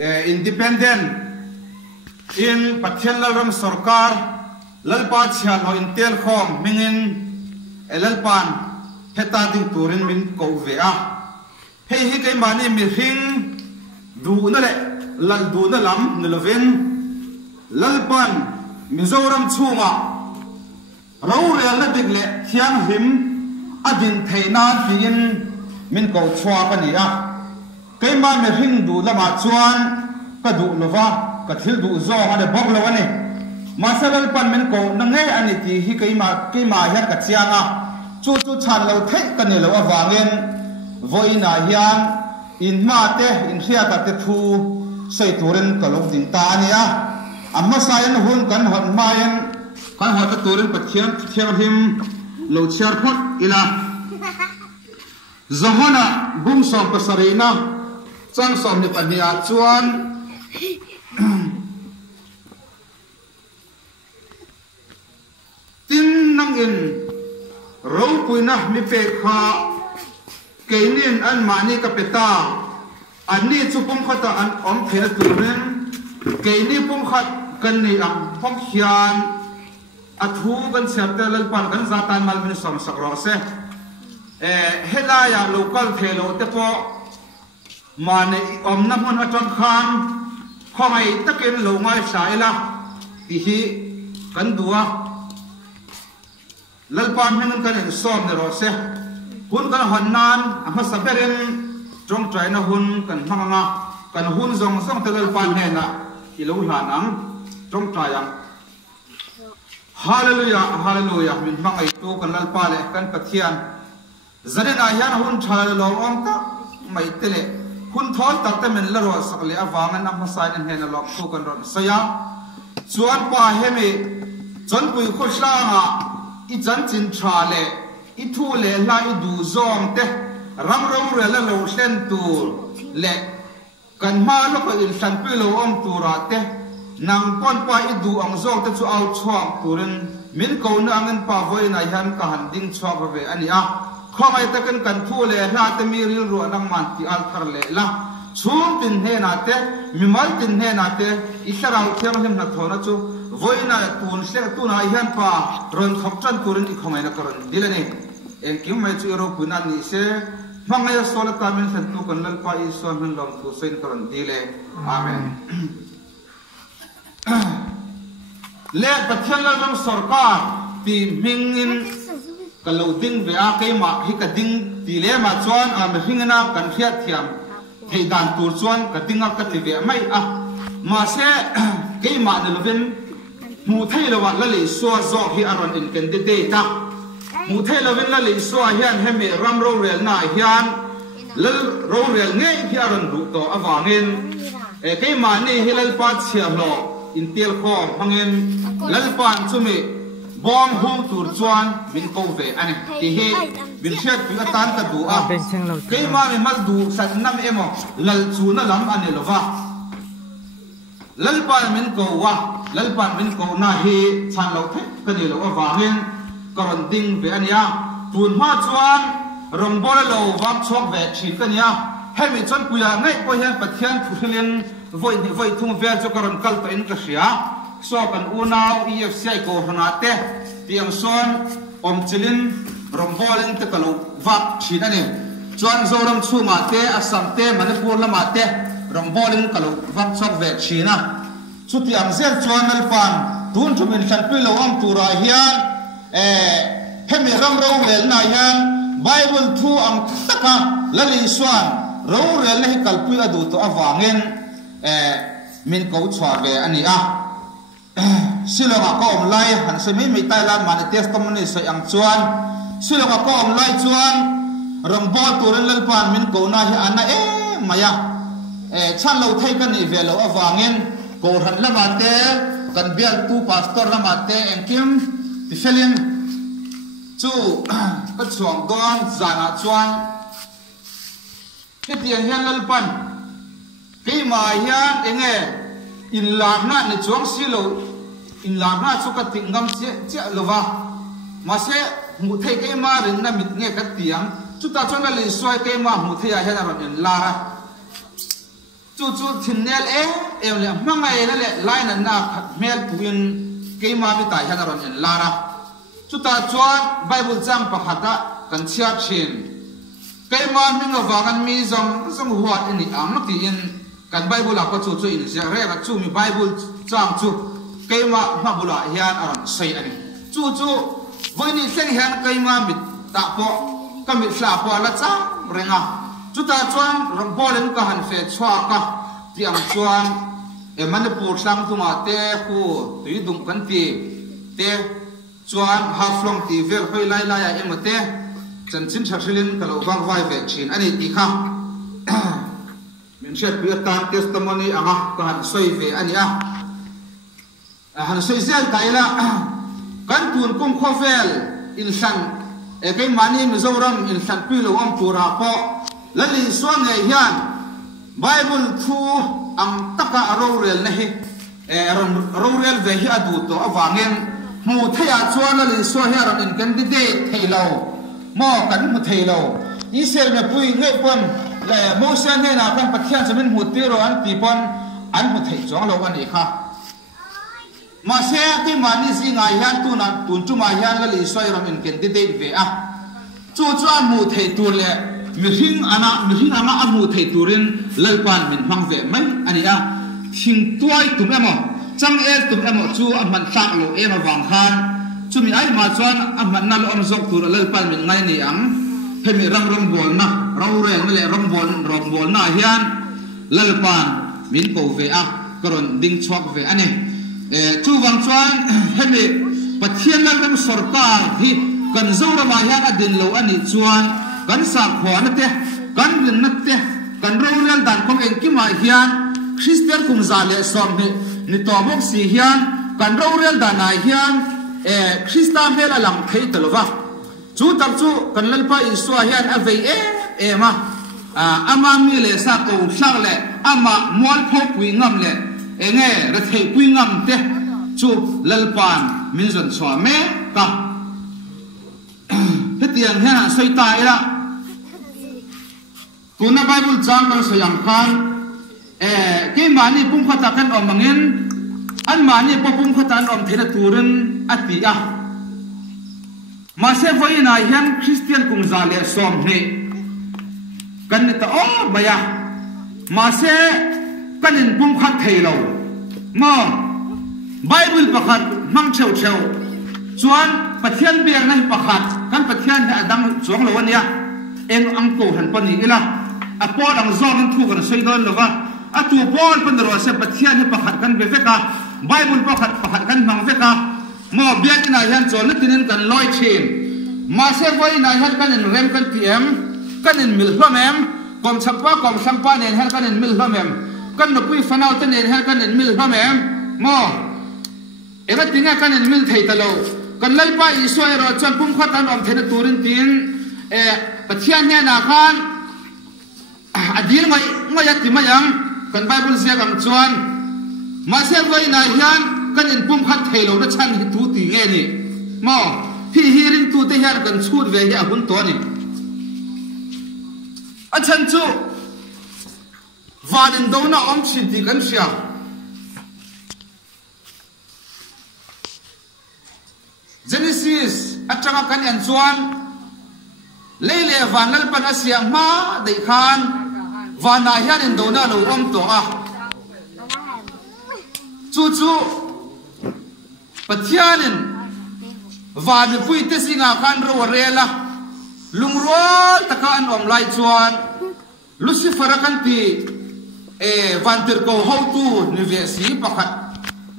independent in pathian lalram sarkar lalpa chian ho intel khom mingin lalpan heta ding turin min ko ve a hei hi kai mani mi hing du na le lal du na lam niloven lalpan mizoram chunga ro real na dik le thiang him adin theina tingin min ko chwa ka ni a kai ma mi hing du lama chuan ka du lova ka thil du zo ane bok lo ane masalal pan men ko na ngai ani ti hi kai ma hian ka chianga chu chan lo thei ka ne lo awangin voina hian in ma te in hria ta te thu sei turin ka lo ding ta ania amma sayan hun kan hon mayen kan ha ta turin pathian thiam him lo chiar phot ila zahana bum som pasarina chang som ni pania chuan tin nang in ro puina mi pe kha keinin an mani ka peta ani chu pum khata an om thela turin keini pum khat kan ni am phok hian athu kan chapter lal pan kan zatan mal min som sakro se helaya local thelo te po mane om na mon aton khan khomai takin lo ngai saila ti hi kan dua lalpan men kan en som ne ro se hun kan hannan ama saberin trong trai na hun kan hanga kan hun zong zong te lalpan he na ilo hanang trong trai ang hallelujah hallelujah min mangai tu kan lalpa le kan pathian zaden a hian hun thal lo ong ta mai tele hun thol tak te men la ro sak le awangan am hasain en he na lok tu kan ron saya chuan pa he me chon pui khu slanga i chan chin tha le i thu le la i du zom te ram ro re la lo hlen tu le kan ma lo ko il san pi lo om tu ra te nang pon pa i du ang zong te chu au chhuang turin min ko na angen pa voi na hian ka han ding chhuak ve ani a khomai takan kan thu le la te mi ril ro nang man ti al thar le la chung tin he na te mi mal tin he na te i sarau thiam hem na thona chu voina tun se tu na hian pa ron khop chan turin i khomai na karon dilani en kim mai chu ro puna ni se mangaya sola tamin san tu kan lal pa i so min lom tu sein karon dile amen le pathian lam sarkar ti mingin kalau ding ve a kai ma hi ka ding ti le ma chuan a me hingna kan khiat thiam thei dan tur chuan ka dinga ka ti ve mai a ma se kai ma ne lovin mu thei lo wa la le so zo hi aron in ken de ta mu thei lovin la le so hian he me ram ro rel na hian lal ro rel nge hi aron du to awangin e kai ma ni hi lal pa chiam lo in tel khom hangin lal pan chumi bom hung tur chuan min ko ve ani ti hi min shet pi atan ka du a kai ma mi mal du san nam emo lal chu na lam ani lova lal pan min ko wa lal pan min ko na hi chan lo the ka ni lo awangin karon ding ve ania tun ma chuan rom bol lo wak chok ve thri ka nia hemi chon puya ngai ko hian pathian thulin voi thung ve chu karon kal to in ka hria so kan unau EFCI ko hana te tiang son om chilin rombolin te kalo vak thina ni chuan zoram chuma te asam te manipur lama te rombolin kalo vak chok ve thina chu tiang zel chuan alpan tun thumin thalpi lo am tura hian hemi ram ro wel na hian bible thu ang taka lali swan ro rel na hi kalpui adu to awangin min ko chwa ve ani a silonga ko om lai han semi mi Thailand man testimony so ang chuan silonga ko om lai chuan rombo turin lalpan min ko na hi ana maya chan lo thai kan ni velo awangin ko han lama te kan bial tu pastor lama te engkim ti felin chu ka chuang don zana chuan ke tiang hian lalpan ke ma hian enge in lakna ni chuang silo in lakna chu ka tingam che lova ma se mu thei ke ma rin na mit nge ka tiang chu ta chon la li soi ke ma mu thei a hian ron in la chu thinel em le mangai na le line na khat mel puin keima mi tai han ron en lara chuta chuan bible chang pakhata kan chiat thin keima mi nga wangan mi zong huat ani ang ti in kan bible la ko chu in sia re ga chu mi bible chang chu keima ma bula hian aron sei ani chu voi ni thleng hian keima mi ta po kami sla po la cha renga chuta chuan rong bolen ka han fe chwa ka tiang chuan manipur sang tunga te khu tui dung kan ti te chuan haflong ti vel hoi lai lai a emote chan chin thrilin kalo wang vai ve chin ani ti kha min shet bi tan testimony anga ka han soi ve ani a han soi zel taila kan tun kum khovel in san cái mani mizoram in san pilo am pura po lali suang ngai hian bible thu ang taka rorel na hi rorel ve hi adu to awangin mu thaya chuan lali so hi ron in candidate thailo mo kan mu thailo i sel na pui ngai pon le mo san ne na kan pathian chamin mu ti ro an ti pon an mu thai chong lo ani kha ma se cái mani si ngai hian tu na tun chu ma hian lali so ron in candidate ve a chu chuan mu thai tu le mihing ana amu thei turin lalpan min hmang ve mai ani a thing tuai tum emo chang el tum emo chu aman sak lo ema wang khan chumi ai ma chuan aman nal om zok tur lalpan min ngai ni ang hemi ram bol na rorel le ram bol na hian lalpan min ko ve a karon ding chok ve ani chu wang chuan hemi pathian lam sarkar hi kan zora ma hian adin lo ani chuan kan sak khwa na te kan rin na te kan rorel dan kom en ki ma hian Christian kum za le som ni to bok si hian kan rorel dan ai hian Christa mel alam thei talwa chu tak chu kan lalpa iswa hian avei ma ama mi le sa ko sak le ama mol pho pui ngam le enge ra thei pui ngam te chu lalpan min zon chwa me ka hetian hian soi tai la tuna bible chang ma sayang khan ke mani pum khata kan omangin an mani popum khata an om thena turun ati a ma se voi na hian Christian kum za le som ne kan ni ta o baya ma se kanin pum khat theilo mo bible pakhat mang cheu chuan pathian biang nai pakhat kan pathian ha dang chuang lo ania eng ang ko han pani ila a pol ang zong an thu kan sei don lova a tu pol pan ro se pathian ni pakhat kan be veka bible pakhat kan mang veka mo biak na hian chon tinin kan loi chin ma se voi na hian kan in rem kan pm kan in mil hlomem kom chapa kom sampa nen hian kan in mil hlomem kan no pui fanau ten nen hian kan in mil hlomem mo ega tinga kan in mil thei talo kan lai pa isoi ro chan pum khatan om thena turin tin pathian ne na khan adil ngai ati mayang kan bible zia kam chuan ma se voi na hian kan in pum khat theilo na chan hi tu ti nge ni mo hi ring tu te hian kan chhut ve hi ahun to ni a chan chu vanin do na om chin ti kan sia Genesis atanga kan en chuan leile van lalpan asia ma dei khan vana hian in dona lo om to a chu pathianin van pui te singa khan ro rela lungrol taka an om lai chuan Lucifer kan ti van ter ko how to ni ve si pakhat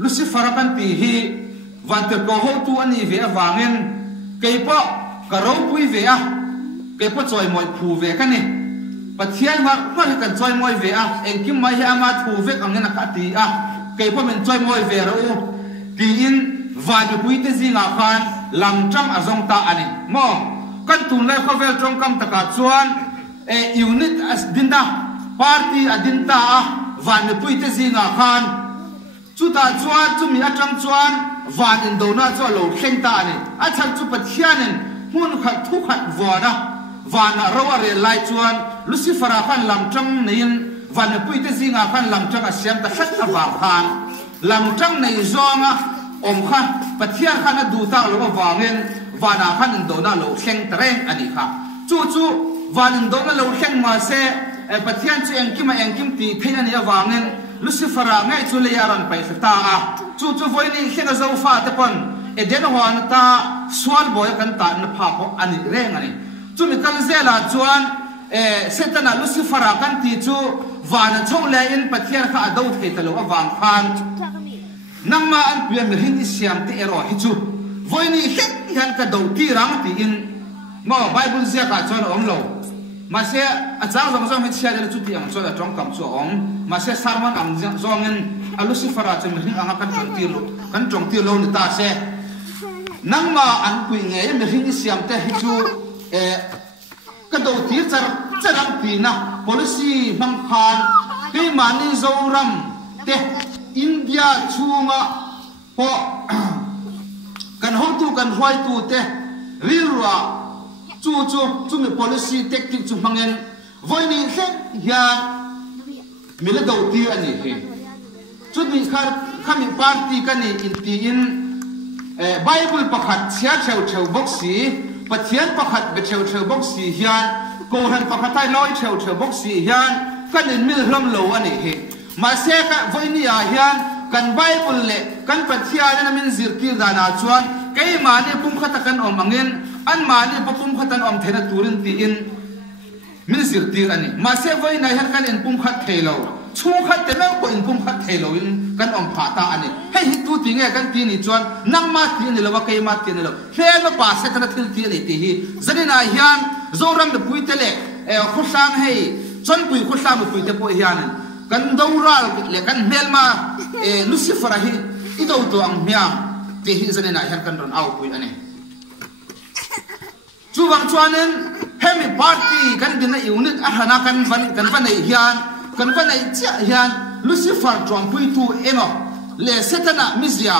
Lucifer kan ti hi van ter ko ho tu ani ve awangin keipo karo pui ve a keipo choi moi phu ve ka ni pathian ma kan choi moi ve a engkim mai ha ma thu ve angena ka ti a keipo men choi moi ve ro ti in van pui te zinga khan lam chang azong ta ani mo kan tun lai khavel trong kam taka chuan unit as dinda party adinta a van pui te zinga khan chuta chuan chumi atang chuan van in dona cho lo thleng ta ni a chan chu pathianin hun khat thu khat vona van ro re lai chuan Lucifer khan lam tang nein van pui te zinga khan lam tang a siam ta khat awang khan lam tang nei zonga om kha pathian khan a du ta lo awangin vana khan in do na lo thleng tereng ani kha chu van in do na lo thleng ma se pathian chu engkim ti theina ni awangin Lucifer ngai chu le yaran pai ta a chu voi ni hlenga zo fa te pon eden hon ta swal boy kan ta na pha ko ani reng ani chu mi kan zela chuan setana Lucifer kan ti chu van chho le in pathian kha ado the ta lo awang khan nangma an pian mi hin siam te ero hi chu voi ni hlen han ka do ti rang ti in mo bible zia ka chuan om lo mà sẽ chẳng giống giống hết xe để chút tiền cho là trong cầm cho ông mà sẽ sarman ang giống en Lucifer cho mình ang kan trồng tiêu lâu người ta sẽ nang mà ăn quỳ nghe mình hình xiêm te hết chú cái đầu tiên chắc làm gì na policy mang phan cái mà ni dâu ram te India chunga po kan hong tu kan hoai tu te rilwa chu mi policy tactic chu mangen voi ni hlen hian mi le do ti ani he chu mi khami party kan ni in ti in bible pakhat chia cheu boxi pathian pakhat be cheu boxi hian koran pakhatai loi cheu boxi hian kan in mil hlam lo ani he ma se ka voi ni a hian kan bible le kan pathian na min zirti dana chuan kai ma ni pum khata kan om angin an mani papum khatan om thena turin ti in min zirtir ani ma se voi na han kan in pum khat thelo chu khat te lo ko in pum khat thelo in kan om pha ta ani hei hi tu ti nge kan ti ni chuan nang ma ti ni lo wa kai ma ti ni lo hle ma pa se tan thil ti ni ti hi zani na hian zoram de pui te le khu sang hei chon pui khu sang pui te po hian kan doural le kan mel ma Lucifer hi i do to ang mya ti hi zani na hian kan ron au pui ani chu wang chuanen hemi party kan dina unit a hana kan van nei hian kan van nei chia hian Lucifer chong pui tu eno le setana mizia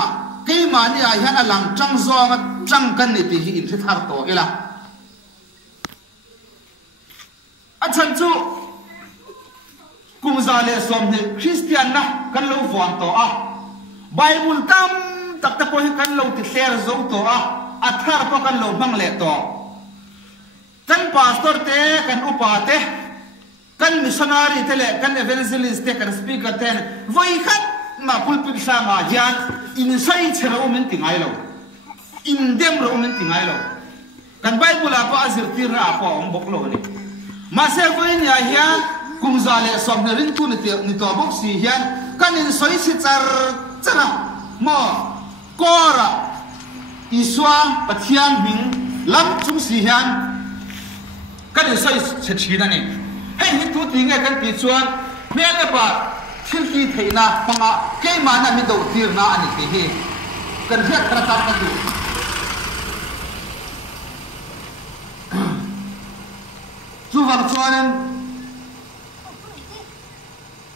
ke mani a hian alang chang zonga chang kan ni ti hi in thar to ela a chan chu kumza le som ni Christian na kan lo fuan to a Bible tam tak ta po kan lo ti share zo to a athar po kan lo mang le to kan pastor te kan upa te kan missionary te le kan evangelist te kan speaker te voi khat ma pulpit sa ma hian in sai chero men tingai lo in dem ro men tingai lo kan bible apa azir tir ra apa om bok lo ni ma se voi nya hian kumza le som ne rin tu ni to bok si hian kan in sai si chara mo kora iswa pathian ming lam chung si hian kan in sai se china ni hei hi tu ti nge kan ti chuan me le ba thil ki theina panga ke ma na mi do tir na ani ti hi kan hiat tra ta ka tu chu wang chuanen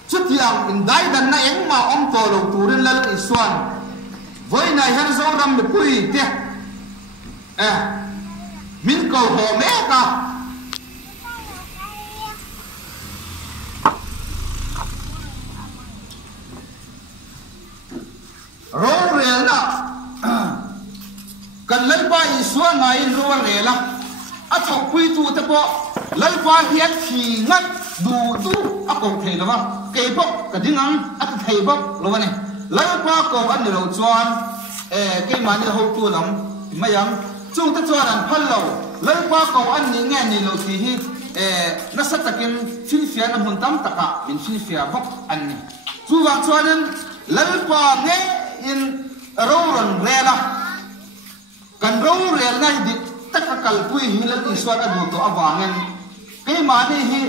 chutiang in dai dan na eng ma om to lo turin lal iswan voi na han zo ram me pui te min ko ho me ka ro rel na kan lal pa iswa ngai ro rel la a thok pui tu te po lal pa hiat thi ngat du a ko thei lawa ke bok ka dingang a thei bok lo ne lal pa ko an ni lo chuan ke ma ni ho tu lam mayam chung ta chuan an phal lo lal pa ko an ni nge ni lo ti hi na sa takin fin fia na mun tam taka min fin fia bok an ni chu wa chuan lal pa nge in ron rela kan ro rel na di takakal pui hilal iswat adu to awangen ke mani hi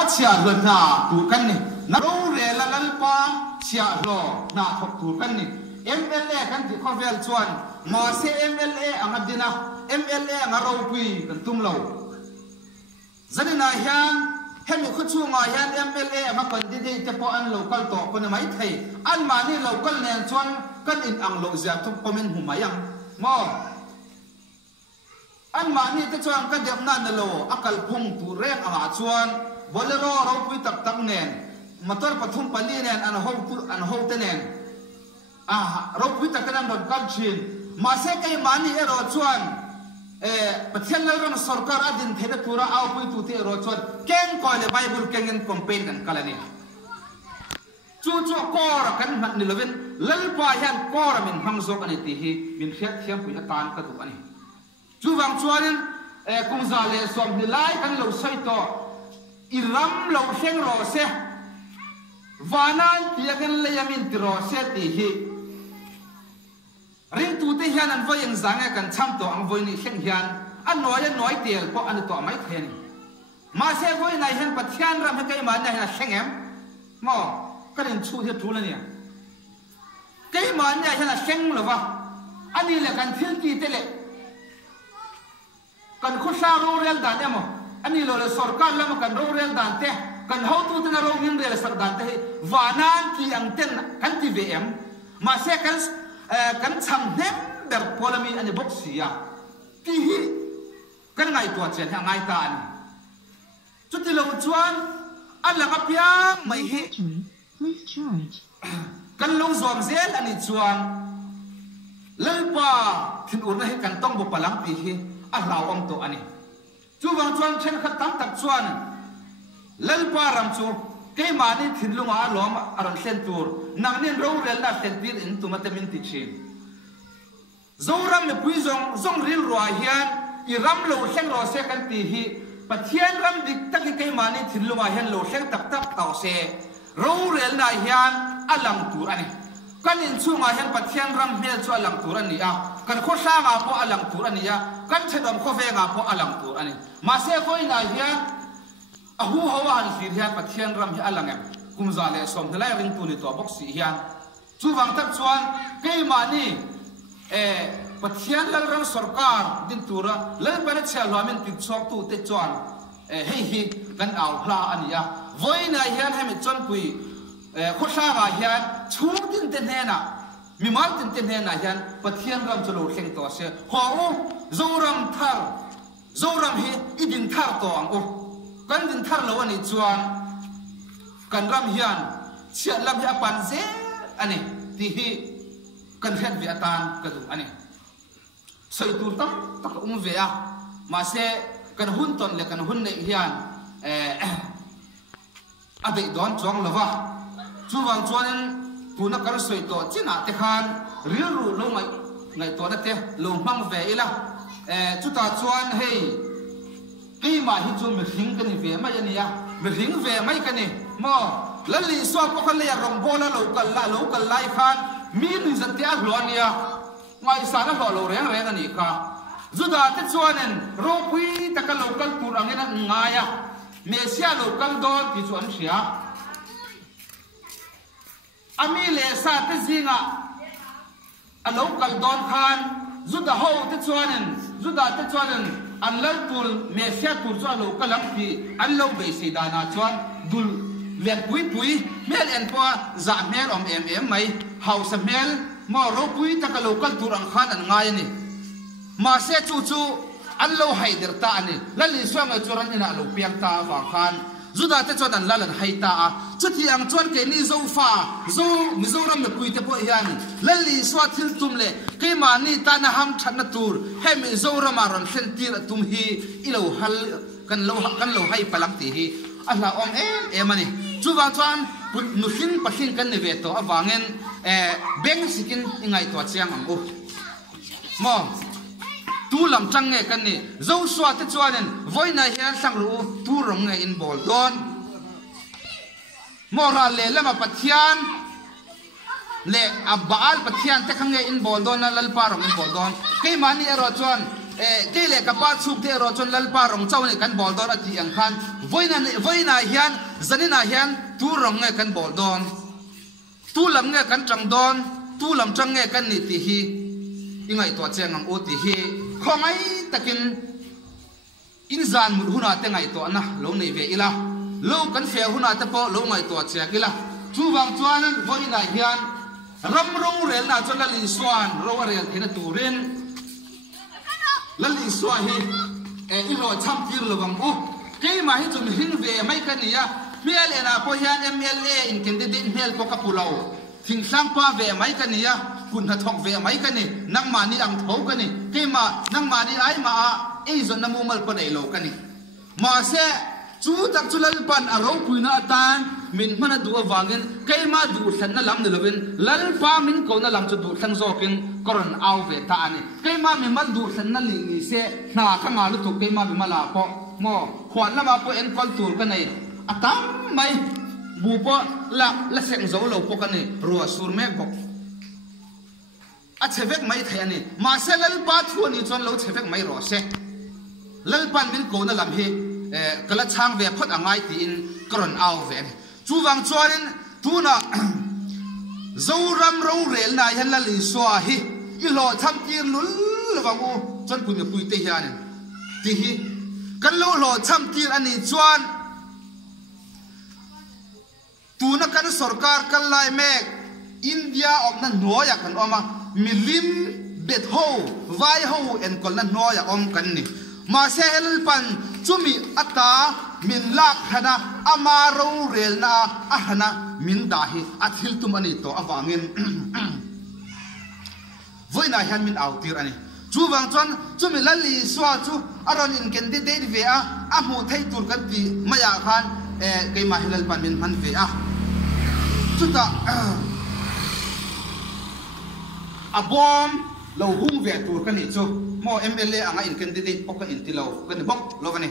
achia lona tu kan ni na ro rela lalpa sia lo na thok tu kan ni MLA kan ti khovel chuan ma se MLA angadina MLA ngaro pui kan tumlo zanina hian hemi khuchu nga hian MLA ma candidate te po an local to ko na mai thei an mani local nen chuan kan in ang lo zia tu komen humayang mo an mani te chuan ka dep na na lo akal phung tu reng anga chuan bolero ro pui tak tak nen motor pathum pali nen an ho te nen ro pui ta kan don kan chin ma se kai mani ero chuan pathian lal ron sarkar adin thena tura au pui tu te ro chuan ken ko le bible kengen campaign kan kalani chu kor kan mat ni lovin lal pa hian kor min hangzok ani ti hi min khiat thiam pui atan ka tu ani chu wang chuanin kungza le som ni lai kan lo sai to iram lo heng ro se vanan tiagan le yamin ti ro se ti hi ring tu te hian an voyeng zanga kan cham to ang voi ni heng hian an noi tel po an to mai then ma se voi nai hian pathian ram he kai man na hian heng em mo kan chu he tu la ni kai man na hian heng lo wa ani le kan thil ki te le kan khusa ro rel dan emo ani lo le sarkar lam kan ro rel dan te kan ho tu te na ro hin rel sak dan te vanan ki ang ten kan ti vm ma se kan cham nem ber polami ani boxia ki hi kan ngai to chen ha ngai ta ani chuti lo chuan ala ka piang mai hi please charge kan long zom zel ani chuan lalpa thin ur na hi kan tong bo palang ti hi a hlaw om to ani chu wang chuan chen khat tam tak chuan lalpa ram chu ke mani thin lunga lom aron sen tur nang nen ro rel na sen tir in tu matamin ti chin zoram me pui zong ril ro hian i ram lo heng ro se kan ti hi pathian ram dik tak ke mani thin lunga hian lo heng tak taw se ro rel na hian alang tur ani kan in chunga hian pathian ram mel chu alang tur ani a kan kho sa nga po alang tur ani ya kan thedom kho ve nga po alang tur ani ma se koi na hian ahu hawa an sir hian pathian ram hi alang em kumza le som dlai ring tu ni to box si hian chu wang tak chuan ke mani pathian lal ram sarkar din tura lal ban chha lamin ti chok tu te chuan hei hi kan aw hla ania voina hian hemi chon pui kho sa ga hian chung tin te hena mi mal tin te hena hian pathian ram chalo thleng to se ho zoram hi idin thar to ang o kan din thar lo ani chuan kan ram hian chia lam hi apan ze ani ti hi kan het vi atan ka du ani sai tur tam tak ve a ma se kan hun ton le kan hun ne hian adei don chong lova chu wang chuan tu na kar soi to china te khan ril ru lo ngai to na te lo mang ve ila chu ta chuan hei ke ma hi chu mi hing kan ve mai ani ya mi hing ve mai kan ni mo lali so ko kan le rong bola lo kal lai khan mi ni zat te a hluan ya ngai sa na lo reng ani ka zuda te chuanen ro pui ta ka local tur angena ngaya mesia local don ti chuan sia ami le sa te zinga a local don khan zuda ho te chuanen an lal tur mesia tur chuan local ang ti an lo be se dana chuan dul len pui mel en po za mel om em mai house mel mo ro pui ta ka local tur ang khan an ngai ni ma se chu an lo haider ta ani lali swang churan ina lo piang ta wa khan zuda te chuan an lalan haita a chuti ang chuan ke ni zo fa zo mizoram me pui te po hian lali swa thil tum le ke ma ni ta na ham thatna tur he mizoram aron sentir tum hi ilo hal kan lo hai palang ti hi ala om em ani chu wa chuan nu hin pasing kan ne ve to awangen beng sikin ingai to chiang ang o mo tu lam chang nge kan ni zo swa te chuanen voina hian sang ru tu rong nge in bol don moral le lama pathian le abal pathian te khang nge in bol don lal parong in bol don ke mani ero chuan ke le ka pa chuk te ero chuan lal parong chaw ni kan bol don ati ang khan voina hian zanina hian tu rong nge kan bol don tu lam nge kan chang don tu lam chang nge kan ni ti hi ingai to cheng ang o ti hi khongai takin inzan mur huna te ngai to na lo nei ve ila lo kan fe huna te po lo ngai to che ila chu wang chuan voi na hian ram ro rel na chon la li swan ro rel thina turin la li swa hi i lo cham tir lo wang o ke ma hi chum hin ve mai kan ya MLA na po hian MLA in candidate mel po kapulau thing sang pa ve mai ka niya kun na thok ve mai ka ni nang mani ang thau ka ni kema nang mani ai ma a ei zon namu mal pa nei lo ka ni ma se chu tak chulal pan aro puina atan min mana du awangin kema du than na lam ne lovin lal pa min ko na lam chu du thang zokin koron au ve ta ani kema mi mal du than na li ni se na ka nga lu tu kema mi mala po mo khwan lama po en kol tur ka nei atam mai bu po la seng zo lo po ka ni ruwa sur me bok a chevek mai thayani ma se lal pa thu ni chon lo chevek mai ro se lal pan min ko na lam hi kala chang ve phot angai ti in koron au ve chu wang chuanin tu na zo ram ro rel na yan la li swa hi i lo tham tir lul wangu chon pu mi pui te hian ti hi kan lo tham tir ani chuan tu na kan sarkar kan lai mek India of na noya kan oma milim bet ho vai ho en kol na noya om kan ni ma se el pan chumi ata min lak hana amaro rel na ahana min dahi athil tum ani to awangin voina han min autir ani chu wang chon chumi lali swa chu aron in candidate ve a amu thai tur kan ti maya khan ke ma hilal pan min man ve a chuta abom lo hung ve tur kan ni chu mo MLA anga in candidate pok in ti lo kan bok lo kan ni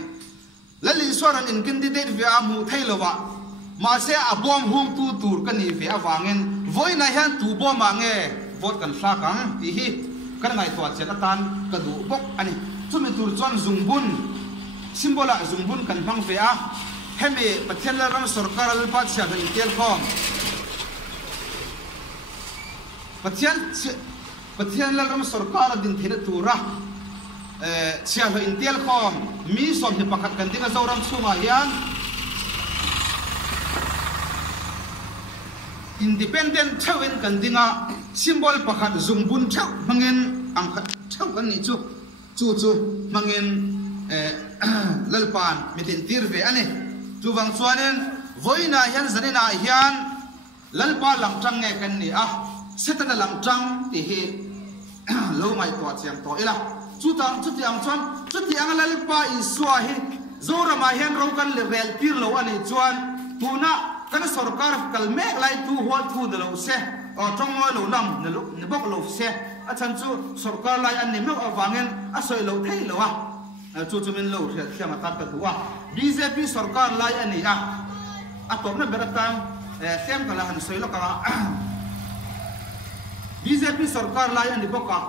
lali soran in candidate ve amu thai lo wa ma se abom hung tu tur kan ni ve awangin voina han tu bo mange vote kan sa kang ti hi kan ngai to che atan ka du bok ani chumi tur chon zungbun simbola zungbun kan bang ve a hemi pathian ram sarkar al pat sha kan tel khom pathian lam sarkar din thina tura sia ho intel khom mi som ni pakhat kan dinga zoram chunga hian independent chawin kan dinga symbol pakhat zungbun chaw mangin ang khat chaw kan ni chu mangin lalpan mitin tirve ani chu wang chuanen voina hian zanina hian lalpa langtang nge kan ni a setana langtang ti hi lo mai to chiam to ila chuti ang chuan chuti ang lalpa i swa hi zora ma hian ro kan le rel tir lo ani chuan tuna kan sarkar kal mek lai tu hol thu de lo se o tong ngoi lo nam ne bok lo se a chan chu sarkar lai an ni mek awangin a soi lo thei lo a chu min lo thiam tat ka duwa BJP sarkar lai ani a top na beratan sem kala han soi lo ka BJP sarkar lai ani boka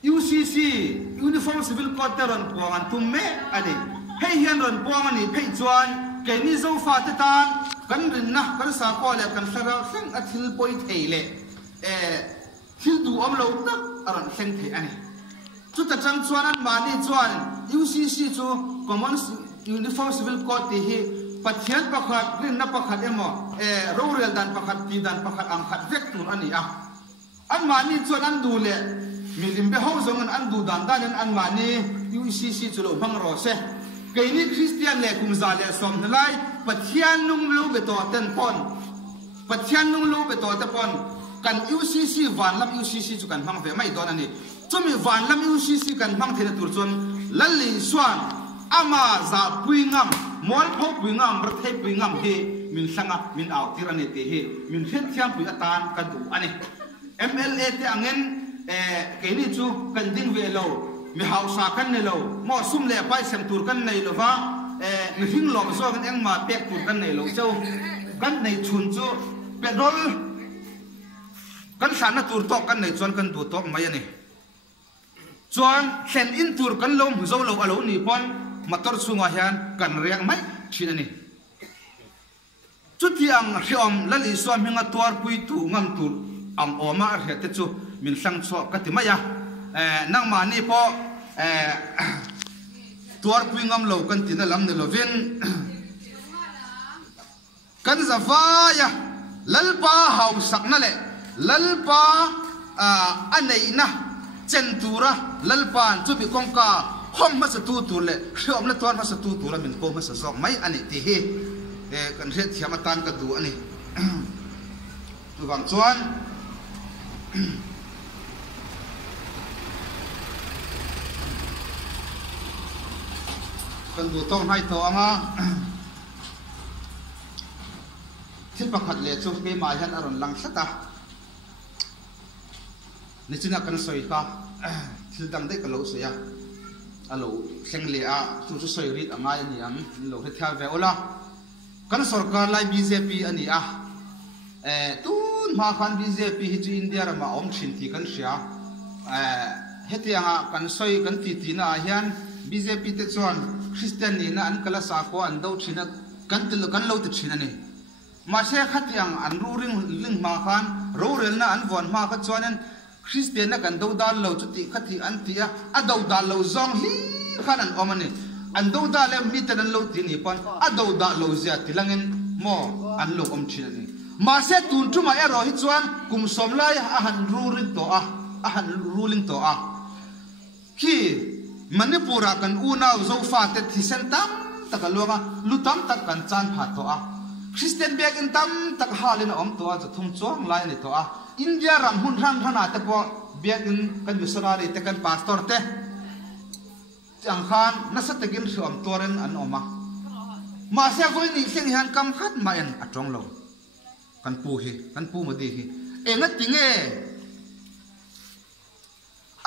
UCC Uniform Civil Code teron puangan tumme ani hei hian ron puangan ni phei chuan ke ni zo fa te tan kan rin na kan sa ko le kan sara seng athil poi theile thil du om lo tak aron seng the ani chu ta chang chuan an mani chuan UCC chu Common Uniform Civil Code ti hi pathian pakhat rin na pakhat emo rural dan pakhat ti dan pakhat ang khat vek tur ani an mani chuan an du le milim be ho zong an du dan dan an mani UCC chulo bang ro se keini Christian le kum za le som lai pathian nung lu be to ten pon pathian nung lu be to te pon kan UCC van lam UCC chu kan bang ve mai don ani chumi van lam UCC kan bang thena tur chon lalli swan ama za puingam mol pho puingam ra the puingam he min sanga min au tirani te he min hen thiam pui atan kan du ani MLA te angen keini chu kan ding ve lo mi hausa kan ne lo mo sum le pai sem tur kan nei lo wa mi hing lom so kan eng ma pek tur kan nei lo chau kan nei chun chu petrol kan sana tur tok kan nei chon kan tu tok mai ani chuan sen in tur kan lo mu zo lo alo ni pon motor chunga hian kan riang mai thin ani chuti ang hiom lali so minga tuar pui tu ngam tur ang oma arhe te chu min sang cho kati maya nang mani po tuar pui ngam lo kan tina lam ne lovin kan zavaya lalpa hau sakna le lalpa anei na centura lalpan chu bi kongka hom ma sa tu tu le hriom la tuan ma sa tu tu la min ko ma sa zong mai ani ti hi kan ret thiam atan ka du ani tu wang chuan kan du tong hai to anga thil pakhat le chu ke mai han aron lang sata ni china kan soi ka thil dang de ka lo se ya alo seng le a chu chu soi rit anga ni am lo he thia ve ola kan sarkar lai BJP ani a tun ma khan BJP hi chu India ra ma om thin ti kan sia hetianga kan soi kan ti na hian BJP te chuan Christian ni na an kala sa ko an do thina kan lo ti thina ni ma se khatiang an ru ring ma khan ro rel na an von ma kha chuanen Christian na kan do dal lo chu ti khati an ti a do dal lo zong hi khan an omani an do dal le mi tan lo ti ni pan a do dal lo zia tilangin mo an lo om thina ni ma se tun tu ma ero hi chuan kum som lai a han ru ring to a han ruling to a ki Manipura kan una zo fa te thisen tam takalonga lutam tak kan chan pha to a Christian bek in tam tak halin om to a thum chong lai ni to a India ram hun ran thana te po bek in kan missionary te kan pastor te chang khan na sa takin som toren an oma ma se voi ni sing han kam khat ma en atong lo kan pu ma di hi enga tinge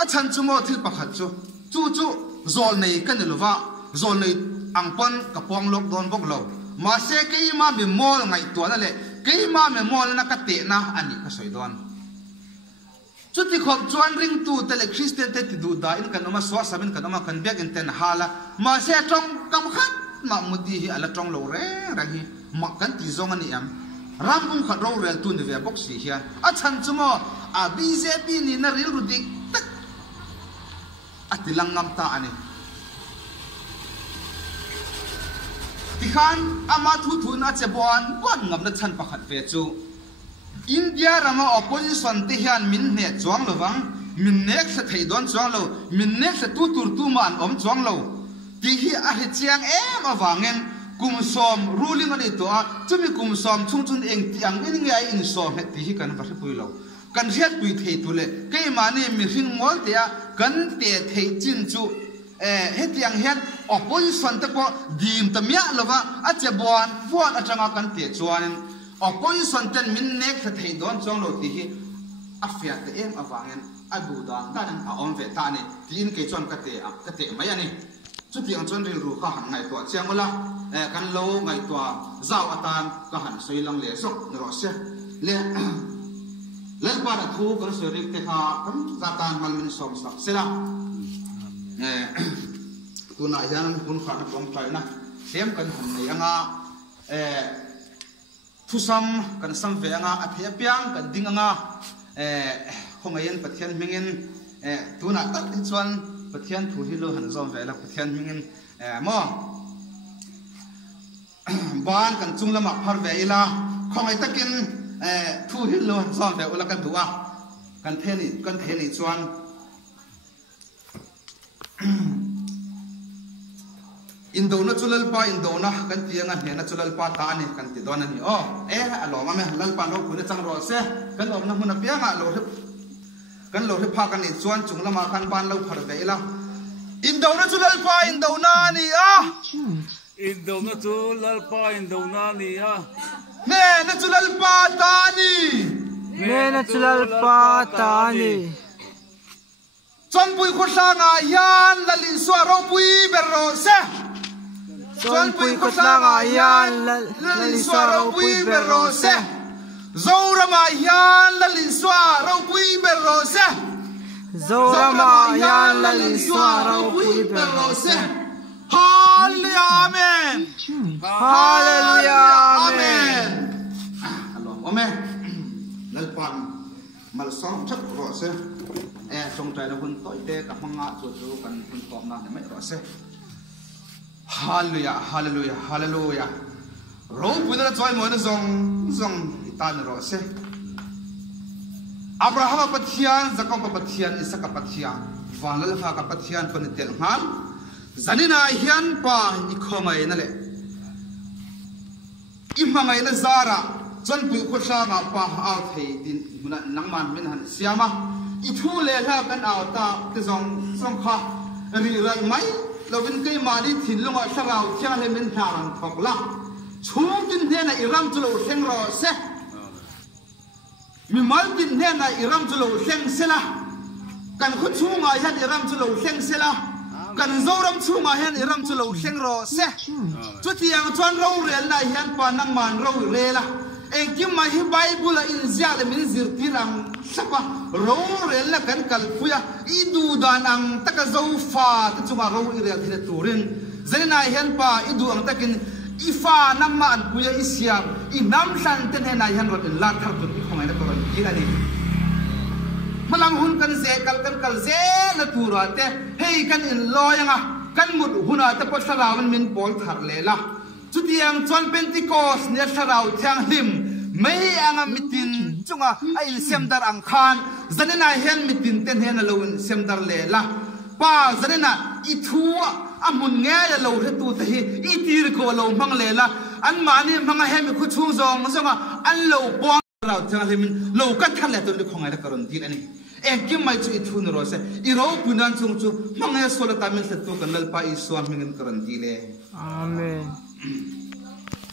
a chan chumo thil pakhat chu chu zol nei kan lova zol nei angpon kapong lok don bok lo ma se ke ma bi mol ngai to na le ke ma me mol na ka te na ani ka soi don chuti khop chuan ring tu tele Christian te ti du da in kan ma swa samin kan ma kan bek in ten hala ma se tong kam khat ma mudi hi ala tong lo re rang hi ma kan ti zong ani am ram bung khat ro rel tu ni ve bok si hian a chan chumo a BJP ni na ril rudik atilang ngam ta ani tikhan ama thu na chebon bon ngam na chan pakhat ve chu India rama opposition te hian min ne chuang lowang min nek sa thei don chuang lo min nek sa tu tur tu man om chuang lo ti hi a he chiang em awangen kum som ruling ani to a chumi kum som chung chun eng tiang in ngai in som he ti hi kan ba pui lo kan riat pui thei tu le ke mani mi hring mol te a kan te thei chin chu he tiang hian opposition te ko dim ta mia lova a chebon vot atanga kan te chuanin opposition ten min nek sa thei don chong lo ti hi a fiat te em awangen a du dan dan a om ve ta ni tin ke chon ka te mai ani chu tiang chon ril ru ka han ngai to chiang ola kan lo ngai to zau atan ka han soi lang le sok ro se le len pa na thu kan soi rik te kha kan zatan mal min som sak sela tu na yan kun kha na pom tai na sem kan han nei anga thu sam kan sam ve anga a thia piang kan ding anga hongayen pathian mingin tu na tak ti chuan pathian thu hi lo han zom ve la pathian mingin mo ban kan chung lama phar ve ila khongai takin thu hi lo han zom ve ula kan duwa kan theni chuan indo na chulal pa indo na kan tianga he na chulal pa ta ani kan ti don ani alo ma me lal pa no khu na chang ro se kan om na huna pianga lo kan lo pha kan ni chuan chung lama kan ban lo phar ve ila indo na chulal pa indo na ni indo na chulal pa indo na ni ne na chulal pa ta ni ne na chulal pa ta ni chon pui khotla nga yan lalin swa ro pui berro se chon pui khotla nga yan lalin swa ro pui berro se Zorama yan lalin swa ro pui berro se Zorama yan lalin swa ro pui berro se Hallelujah amen Hallelujah amen amen lalpan mal song thak ro se trong trái nó hun tối tê cả măng ngã chuột cần hun tóm na mấy rõ se hallelujah hallelujah hallelujah rồi bây giờ chơi mỗi nó zong tan rõ se Abraham pathian Jacob pathian Isaac pathian và lal pha pathian panitel han zanina hian pa i khongai na le i mangai na zara chon pui ko sa ma pa au thei din huna nangman min han siama i thu le la kan au ta te zong song kha ri ran mai lovin kai ma ni thin lunga sarau thiang le min tharang thok la chung tin he na iram chulo seng ro se mi mal tin he na iram chulo seng sela kan khu chunga hian iram chulo seng sela kan zoram chunga hian iram chulo seng ro se chu tiang chuan ro rel na hian pa nang man ro rela eng kim ma hi bible in zia le min zir tirang sapa ro rel la kan kal puya i du dan ang taka zo fa ta chunga ro i rel thile turin zaina hian pa i du ang takin ifa namma an puya isiam i nam san ten he na hian ro in la thar tu khongai na koran ki ani malang hun kan ze kal ze na tura te hei kan in loyanga kan mut huna ta po sarawan min pol thar lela chutiang chon pentecost ne sarau thang him mai anga mitin chunga ai semdar ang khan zanena hen mitin ten hen alon semdar lela pa zanena i thua amun nge ya lo hetu te hi i tir ko lo mang lela an mani manga hem khu chu zong zonga an lo pong rau thang him lo ka than le ton khongai da karon tin ani em kim mai chu i thun ro se i ro punan chung chu manga sola tamin se to kan lal pa i swam hingin karon dile amen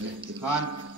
le tikhan